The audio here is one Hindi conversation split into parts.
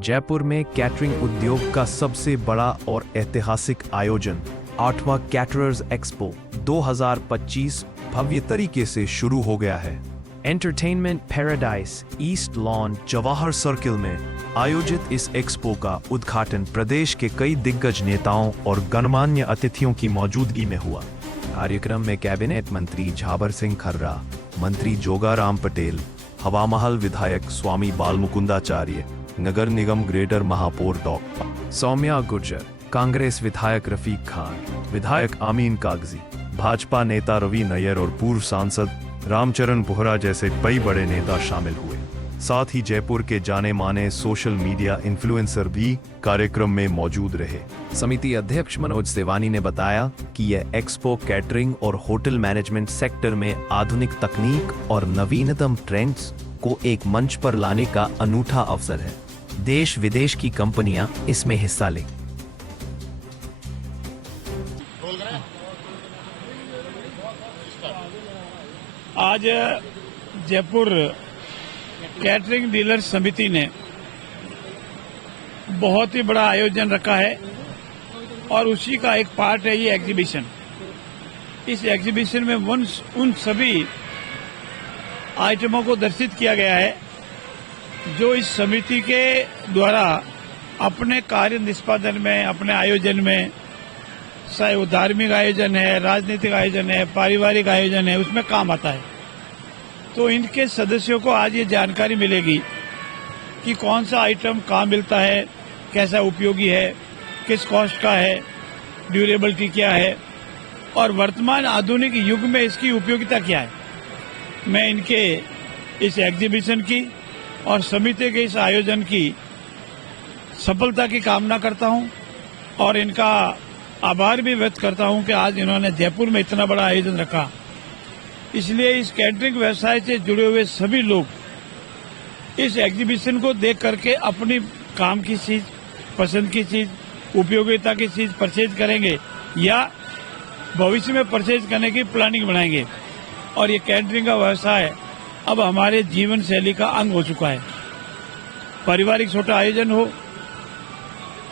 जयपुर में कैटरिंग उद्योग का सबसे बड़ा और ऐतिहासिक आयोजन 8वां कैटरर्स एक्सपो 2025 भव्य तरीके से शुरू हो गया है। Entertainment paradise east lawn Jawahar circle में आयोजित इस एक्सपो का उद्घाटन प्रदेश के कई दिग्गज नेताओं और गणमान्य अतिथियों की मौजूदगी में हुआ। कार्यक्रम में कैबिनेट मंत्री झाबर सिंह खर्रा, मंत्री जोगाराम पटेल, हवामहल विधायक स्वामी बालमुकुंदाचार्य, नगर निगम ग्रेटर महापौर डॉक्टर सौम्या गुर्जर, कांग्रेस विधायक रफीक खान, विधायक आमीन कागजी, भाजपा नेता रवि नैयर और पूर्व सांसद रामचरण बोहरा जैसे कई बड़े नेता शामिल हुए। साथ ही जयपुर के जाने माने सोशल मीडिया इन्फ्लुएंसर भी कार्यक्रम में मौजूद रहे। समिति अध्यक्ष मनोज सेवानी ने बताया कि यह एक्सपो कैटरिंग और होटल मैनेजमेंट सेक्टर में आधुनिक तकनीक और नवीनतम ट्रेंड्स को एक मंच पर लाने का अनूठा अवसर है। देश विदेश की कंपनियां इसमें हिस्सा लें। आज जयपुर कैटरिंग डीलर समिति ने बहुत ही बड़ा आयोजन रखा है और उसी का एक पार्ट है ये एग्जीबिशन। इस एग्जीबिशन में उन सभी आइटमों को दर्शित किया गया है जो इस समिति के द्वारा अपने कार्य निष्पादन में, अपने आयोजन में, चाहे वो धार्मिक आयोजन है, राजनीतिक आयोजन है, पारिवारिक आयोजन है, उसमें काम आता है। तो इनके सदस्यों को आज ये जानकारी मिलेगी कि कौन सा आइटम कहाँ मिलता है, कैसा उपयोगी है, किस कॉस्ट का है, ड्यूरेबिलिटी क्या है और वर्तमान आधुनिक युग में इसकी उपयोगिता क्या है। मैं इनके इस एग्जीबिशन की और समिति के इस आयोजन की सफलता की कामना करता हूं और इनका आभार भी व्यक्त करता हूं कि आज इन्होंने जयपुर में इतना बड़ा आयोजन रखा। इसलिए इस कैटरिंग व्यवसाय से जुड़े हुए सभी लोग इस एग्जीबिशन को देख करके अपनी काम की चीज, पसंद की चीज, उपयोगिता की चीज परचेज करेंगे या भविष्य में परचेज करने की प्लानिंग बनाएंगे। और ये कैटरिंग का व्यवसाय अब हमारे जीवन शैली का अंग हो चुका है। पारिवारिक छोटा आयोजन हो,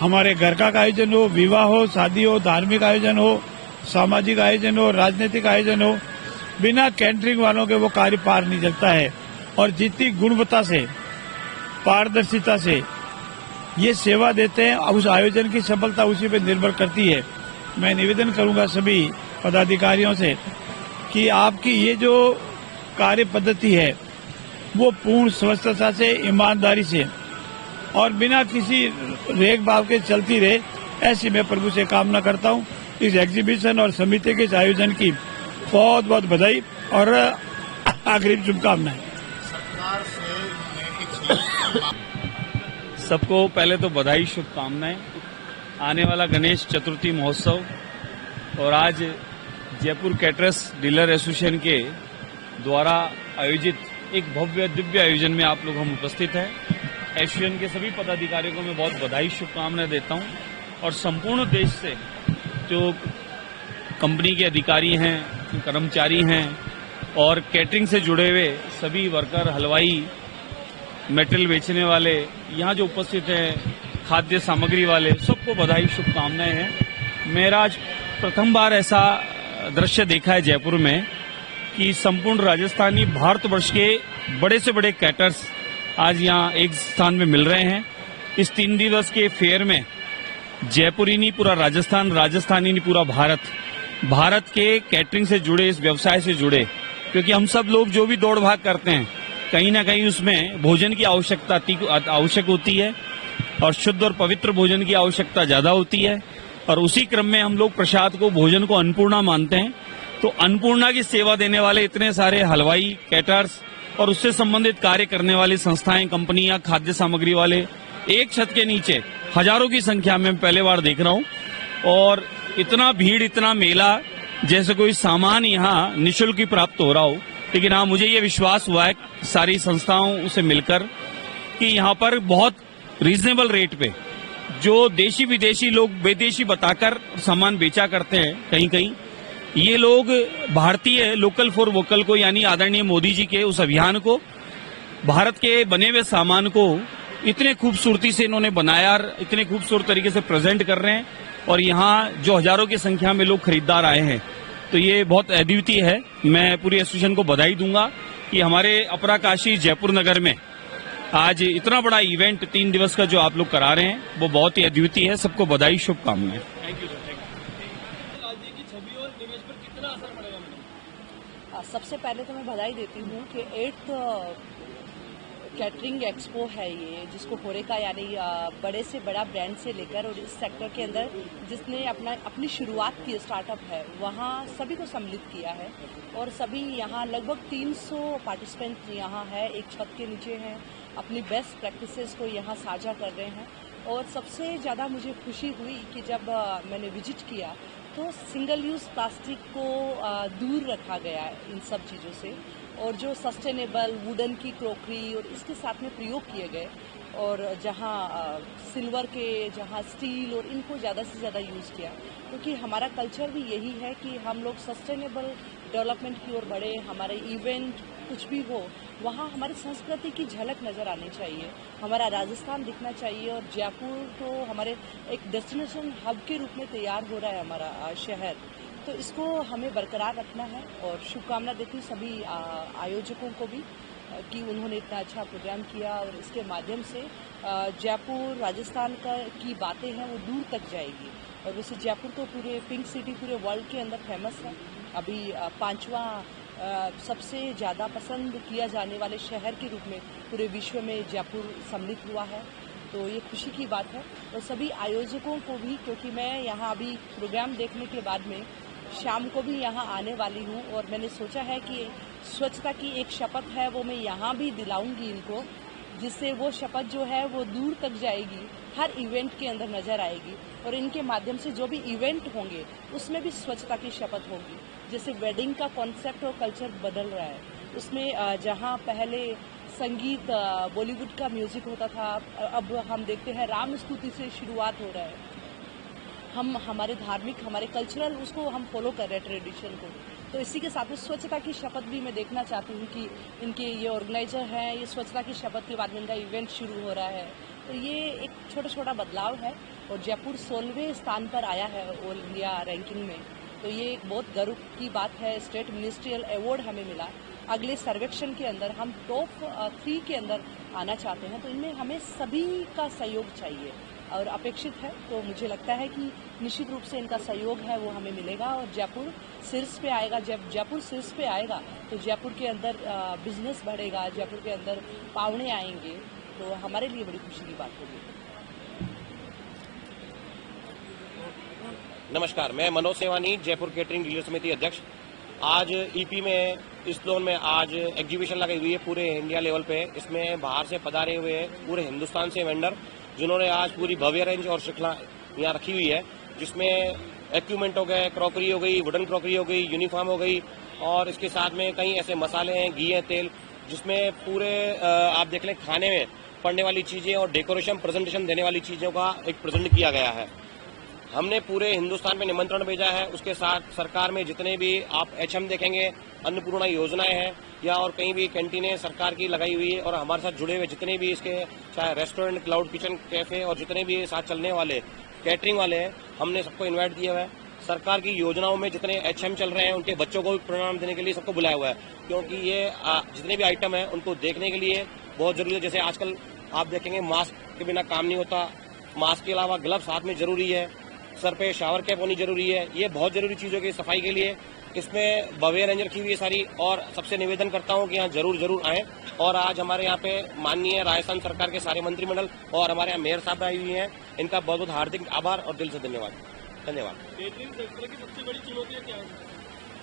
हमारे घर का आयोजन हो, विवाह हो, शादी हो, धार्मिक आयोजन हो, सामाजिक आयोजन हो, राजनीतिक आयोजन हो, बिना कैटरिंग वालों के वो कार्य पार नहीं चलता है। और जितनी गुणवत्ता से, पारदर्शिता से ये सेवा देते हैं, अब उस आयोजन की सफलता उसी पर निर्भर करती है। मैं निवेदन करूंगा सभी पदाधिकारियों से कि आपकी ये जो कार्य पद्धति है वो पूर्ण स्वस्थता से, ईमानदारी से और बिना किसी रेख भाव के चलती रहे, ऐसी मैं प्रभु से कामना करता हूं। इस एग्जीबिशन और समिति के इस आयोजन की बहुत बहुत बधाई और आखिरी शुभकामनाएं। सबको पहले तो बधाई, शुभकामनाएं। आने वाला गणेश चतुर्थी महोत्सव और आज जयपुर कैटरर्स डीलर एसोसिएशन के द्वारा आयोजित एक भव्य दिव्य आयोजन में आप लोग हम उपस्थित हैं। एसोसिएशन के सभी पदाधिकारियों को मैं बहुत बधाई, शुभकामनाएं देता हूं और संपूर्ण देश से जो कंपनी के अधिकारी हैं, कर्मचारी हैं और कैटरिंग से जुड़े हुए सभी वर्कर, हलवाई, मेटल बेचने वाले यहाँ जो उपस्थित हैं, खाद्य सामग्री वाले, सबको बधाई, शुभकामनाएं हैं। मेरा आज प्रथम बार ऐसा दृश्य देखा है जयपुर में कि संपूर्ण राजस्थानी भारतवर्ष के बड़े से बड़े कैटर्स आज यहाँ एक स्थान में मिल रहे हैं। इस 3 दिवस के फेयर में जयपुर ही नहीं, पूरा राजस्थान, राजस्थान ही नहीं, पूरा भारत के कैटरिंग से जुड़े, इस व्यवसाय से जुड़े, क्योंकि हम सब लोग जो भी दौड़ भाग करते हैं कहीं ना कहीं उसमें भोजन की आवश्यक होती है और शुद्ध और पवित्र भोजन की आवश्यकता ज्यादा होती है। और उसी क्रम में हम लोग प्रसाद को, भोजन को अन्नपूर्णा मानते हैं। तो अन्नपूर्णा की सेवा देने वाले इतने सारे हलवाई, कैटर्स और उससे संबंधित कार्य करने वाली संस्थाएं, कंपनियां, खाद्य सामग्री वाले एक छत के नीचे हजारों की संख्या में पहले बार देख रहा हूं। और इतना भीड़, इतना मेला, जैसे कोई सामान यहाँ निःशुल्क ही प्राप्त हो रहा हो। लेकिन हाँ, मुझे ये विश्वास हुआ है सारी संस्थाओं से मिलकर कि यहाँ पर बहुत रीजनेबल रेट पे जो देशी विदेशी लोग विदेशी बताकर सामान बेचा करते हैं, कहीं कहीं ये लोग भारतीय लोकल फॉर वोकल को, यानी आदरणीय मोदी जी के उस अभियान को, भारत के बने हुए सामान को इतने खूबसूरती से इन्होंने बनाया और इतने खूबसूरत तरीके से प्रेजेंट कर रहे हैं और यहाँ जो हजारों की संख्या में लोग खरीदार आए हैं, तो ये बहुत अद्वितीय है। मैं पूरी एसोसिएशन को बधाई दूंगा कि हमारे अपराकाशी जयपुर नगर में आज इतना बड़ा इवेंट 3 दिवस का जो आप लोग करा रहे हैं वो बहुत ही अद्वितीय है। सबको बधाई, शुभकामनाएं। Thank you sir. सबसे पहले तो मैं बधाई देती हूँ कि 8th कैटरिंग एक्सपो है ये, जिसको होरेका यानी बड़े से बड़ा ब्रांड से लेकर और इस सेक्टर के अंदर जिसने अपनी शुरुआत की स्टार्टअप है वहाँ सभी को सम्मिलित किया है। और सभी यहाँ लगभग 300 पार्टिसिपेंट यहाँ है, एक छत के नीचे हैं, अपनी बेस्ट प्रैक्टिसेस को यहाँ साझा कर रहे हैं। और सबसे ज़्यादा मुझे खुशी हुई कि जब मैंने विजिट किया तो सिंगल यूज़ प्लास्टिक को दूर रखा गया है इन सब चीज़ों से, और जो सस्टेनेबल वुडन की क्रोकरी और इसके साथ में प्रयोग किए गए, और जहाँ सिल्वर के, जहाँ स्टील और इनको ज़्यादा से ज़्यादा यूज़ किया, क्योंकि हमारा कल्चर भी यही है कि हम लोग सस्टेनेबल डेवलपमेंट की ओर बढ़े। हमारे इवेंट कुछ भी हो वहाँ हमारी संस्कृति की झलक नज़र आनी चाहिए, हमारा राजस्थान दिखना चाहिए। और जयपुर तो हमारे एक डेस्टिनेशन हब के रूप में तैयार हो रहा है हमारा शहर, तो इसको हमें बरकरार रखना है। और शुभकामना देती हूँ सभी आयोजकों को भी कि उन्होंने इतना अच्छा प्रोग्राम किया और इसके माध्यम से जयपुर राजस्थान की बातें हैं वो दूर तक जाएगी। और वैसे जयपुर तो पूरे पिंक सिटी पूरे वर्ल्ड के अंदर फेमस है। अभी 5वां सबसे ज़्यादा पसंद किया जाने वाले शहर के रूप में पूरे विश्व में जयपुर सम्मिलित हुआ है, तो ये खुशी की बात है। और सभी आयोजकों को भी, क्योंकि मैं यहाँ अभी प्रोग्राम देखने के बाद में शाम को भी यहाँ आने वाली हूँ और मैंने सोचा है कि स्वच्छता की एक शपथ है वो मैं यहाँ भी दिलाऊंगी इनको, जिससे वो शपथ जो है वो दूर तक जाएगी, हर इवेंट के अंदर नज़र आएगी। और इनके माध्यम से जो भी इवेंट होंगे उसमें भी स्वच्छता की शपथ होगी। जैसे वेडिंग का कॉन्सेप्ट और कल्चर बदल रहा है, उसमें जहाँ पहले संगीत बॉलीवुड का म्यूज़िक होता था, अब हम देखते हैं राम स्तुति से शुरुआत हो रहा है। हम हमारे धार्मिक, हमारे कल्चरल उसको हम फॉलो कर रहे हैं, ट्रेडिशन को। तो इसी के साथ में स्वच्छता की शपथ भी मैं देखना चाहती हूँ कि इनके ये ऑर्गेनाइजर हैं, ये स्वच्छता की शपथ के बाद में इनका इवेंट शुरू हो रहा है। तो ये एक छोटा छोटा बदलाव है और जयपुर 16वें स्थान पर आया है ऑल इंडिया रैंकिंग में, तो ये एक बहुत गर्व की बात है। स्टेट मिनिस्ट्रियल अवार्ड हमें मिला। अगले सर्वेक्षण के अंदर हम टॉप 3 के अंदर आना चाहते हैं, तो इनमें हमें सभी का सहयोग चाहिए और अपेक्षित है। तो मुझे लगता है कि निश्चित रूप से इनका सहयोग है वो हमें मिलेगा और जयपुर शीर्ष पे आएगा। जब जयपुर शीर्ष पे आएगा तो जयपुर के अंदर बिजनेस बढ़ेगा, जयपुर के अंदर पावने आएंगे, तो हमारे लिए बड़ी खुशी की बात होगी। नमस्कार, मैं मनोज सेवानी, जयपुर केटरिंग डीलर समिति अध्यक्ष। आज ईपी में इस जोन में आज एग्जीबिशन लगाई हुई है पूरे इंडिया लेवल पे। इसमें बाहर से पधारे हुए पूरे हिंदुस्तान से वेंडर, जिन्होंने आज पूरी भव्य रेंज और श्रृंखला यहाँ रखी हुई है, जिसमें इक्विपमेंट हो गए, क्रॉकरी हो गई, वुडन क्रॉकरी हो गई, यूनिफॉर्म हो गई, और इसके साथ में कई ऐसे मसाले हैं, घी है, तेल, जिसमें पूरे आप देख लें खाने में पड़ने वाली चीजें और डेकोरेशन प्रेजेंटेशन देने वाली चीजों का एक प्रेजेंट किया गया है। हमने पूरे हिंदुस्तान में निमंत्रण भेजा है। उसके साथ सरकार में जितने भी आप एचएम देखेंगे, अन्नपूर्णा योजनाएं हैं या और कहीं भी कैंटीनें सरकार की लगाई हुई है, और हमारे साथ जुड़े हुए जितने भी इसके चाहे रेस्टोरेंट, क्लाउड किचन, कैफे और जितने भी साथ चलने वाले कैटरिंग वाले हैं, हमने सबको इन्वाइट किया हुआ है। सरकार की योजनाओं में जितने एचएम चल रहे हैं उनके बच्चों को भी प्रणाम देने के लिए सबको बुलाया हुआ है, क्योंकि ये जितने भी आइटम है उनको देखने के लिए बहुत जरूरी है। जैसे आजकल आप देखेंगे मास्क के बिना काम नहीं होता, मास्क के अलावा ग्लव्स हाथ में जरूरी है, सर पे शावर कैप होनी जरूरी है, ये बहुत जरूरी चीजों की सफाई के लिए इसमें भव्य रेंज रखी हुई है सारी। और सबसे निवेदन करता हूं कि यहाँ जरूर आएं। और आज हमारे यहाँ पे माननीय राजस्थान सरकार के सारे मंत्रिमंडल और हमारे यहाँ मेयर साहब आई हुई हैं, इनका बहुत बहुत हार्दिक आभार और दिल से धन्यवाद। केटरिंग सेक्टर की सबसे बड़ी चुनौतियाँ क्या है?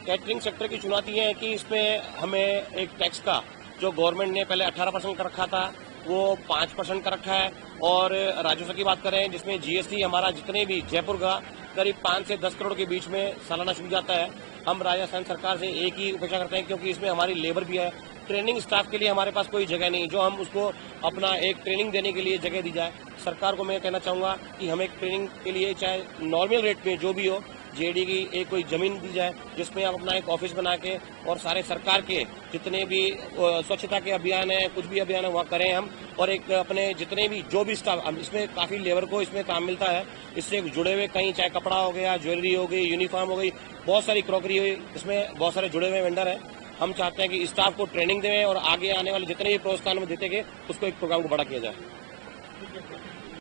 कैटरिंग सेक्टर की चुनौती है कि इसमें हमें एक टैक्स का, जो गवर्नमेंट ने पहले 18% का रखा था, वो 5% का रखा है। और राजस्व की बात करें जिसमें जीएसटी हमारा जितने भी जयपुर का करीब 5 से 10 करोड़ के बीच में सालाना शुरू जाता है। हम राजस्थान सरकार से एक ही अपेक्षा करते हैं, क्योंकि इसमें हमारी लेबर भी है, ट्रेनिंग स्टाफ के लिए हमारे पास कोई जगह नहीं, जो हम उसको अपना एक ट्रेनिंग देने के लिए जगह दी जाए। सरकार को मैं कहना चाहूँगा कि हमें ट्रेनिंग के लिए चाहे नॉर्मल रेट में जो भी हो जेडी की एक कोई जमीन दी जाए जिसमें आप अपना एक ऑफिस बना के और सारे सरकार के जितने भी स्वच्छता के अभियान है, कुछ भी अभियान है वहाँ करें हम। और एक अपने जितने भी जो भी स्टाफ, इसमें काफी लेबर को इसमें काम मिलता है, इससे जुड़े हुए कहीं चाहे कपड़ा हो गया, ज्वेलरी हो गई, यूनिफॉर्म हो गई, बहुत सारी क्रॉकरी हुई, इसमें बहुत सारे जुड़े हुए वेंडर हैं। हम चाहते हैं कि स्टाफ को ट्रेनिंग दें और आगे आने वाले जितने भी प्रोत्साहन में देते गए उसको एक प्रोग्राम को बड़ा किया जाए।